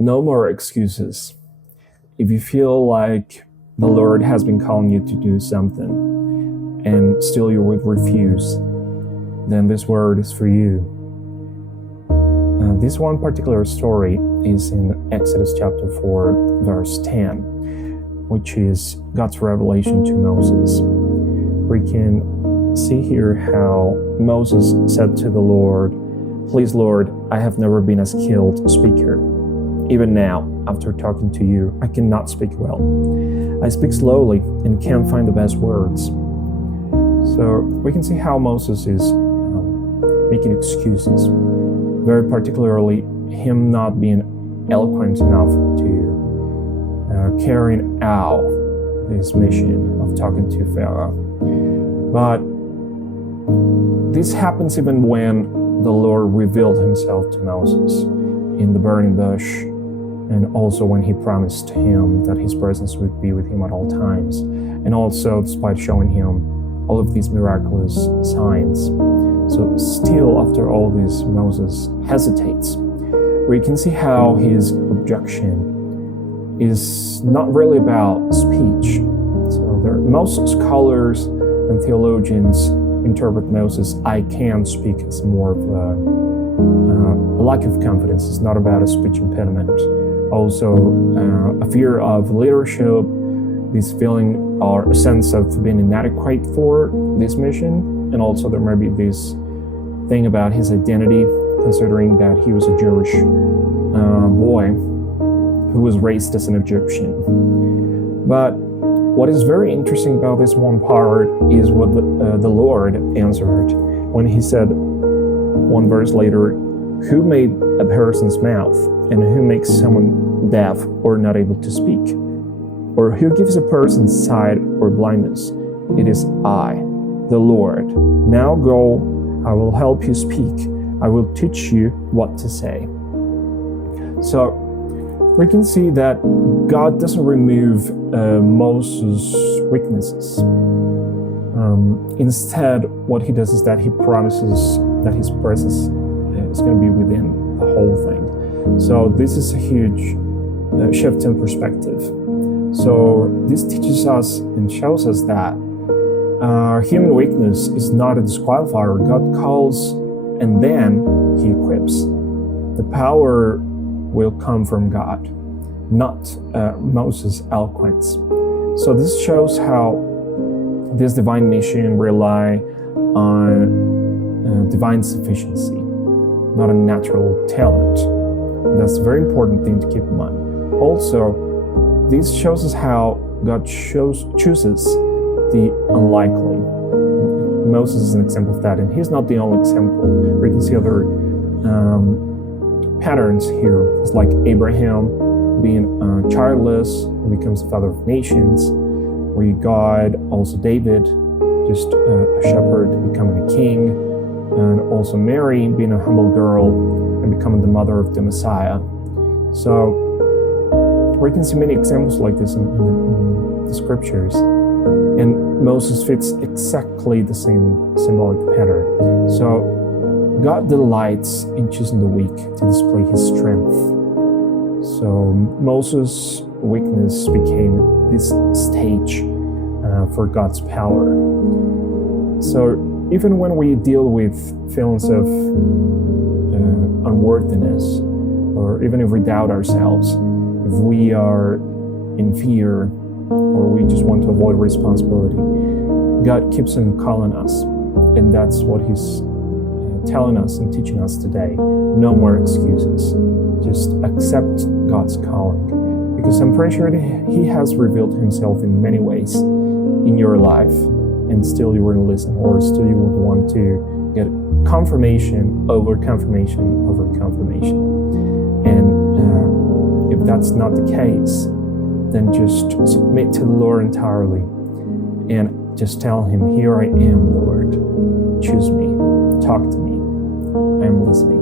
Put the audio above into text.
No more excuses. If you feel like the Lord has been calling you to do something and still you would refuse, then this word is for you. This one particular story is in Exodus chapter 4, verse 10, which is God's revelation to Moses. We can see here how Moses said to the Lord, "Please, Lord, I have never been a skilled speaker. Even now, after talking to you, I cannot speak well. I speak slowly and can't find the best words." So we can see how Moses is making excuses, very particularly him not being eloquent enough to carrying out this mission of talking to Pharaoh. But this happens even when the Lord revealed himself to Moses in the burning bush, and also when he promised him that his presence would be with him at all times, and also despite showing him all of these miraculous signs. So still after all this, Moses hesitates. We can see how his objection is not really about speech. So most scholars and theologians interpret Moses' "I can speak" as more of a lack of confidence. It's not about a speech impediment. Also, a fear of leadership, this feeling or a sense of being inadequate for this mission. And also there may be this thing about his identity, considering that he was a Jewish boy who was raised as an Egyptian. But what is very interesting about this one part is what the Lord answered when he said, one verse later, "Who made a person's mouth, and who makes someone deaf or not able to speak? Or who gives a person sight or blindness? It is I, the Lord. Now go, I will help you speak. I will teach you what to say." So we can see that God doesn't remove Moses' weaknesses. Instead, what he does is that he promises that his presence is going to be within the whole thing. So this is a huge shift in perspective. So this teaches us and shows us that our human weakness is not a disqualifier. God calls and then he equips. The power will come from God, not Moses' eloquence. So this shows how this divine mission rely on divine sufficiency, not a natural talent. That's a very important thing to keep in mind. Also, this shows us how God chooses the unlikely. Moses is an example of that, and he's not the only example. We can see other patterns here. It's like Abraham being childless, who becomes the father of nations, where God, also David, just a shepherd becoming a king, and also Mary being a humble girl and becoming the mother of the Messiah. So we can see many examples like this in the scriptures. And Moses fits exactly the same symbolic pattern. So God delights in choosing the weak to display his strength. So Moses' weakness became this stage for God's power. So even when we deal with feelings of unworthiness, or even if we doubt ourselves, if we are in fear, or we just want to avoid responsibility, God keeps on calling us. And that's what he's telling us and teaching us today. No more excuses. Just accept God's calling. Because I'm pretty sure that he has revealed himself in many ways in your life, and still you wouldn't listen, or still you would want to get confirmation over confirmation over confirmation. And if that's not the case, then just submit to the Lord entirely and just tell him, "Here I am, Lord. Choose me. Talk to me. I am listening."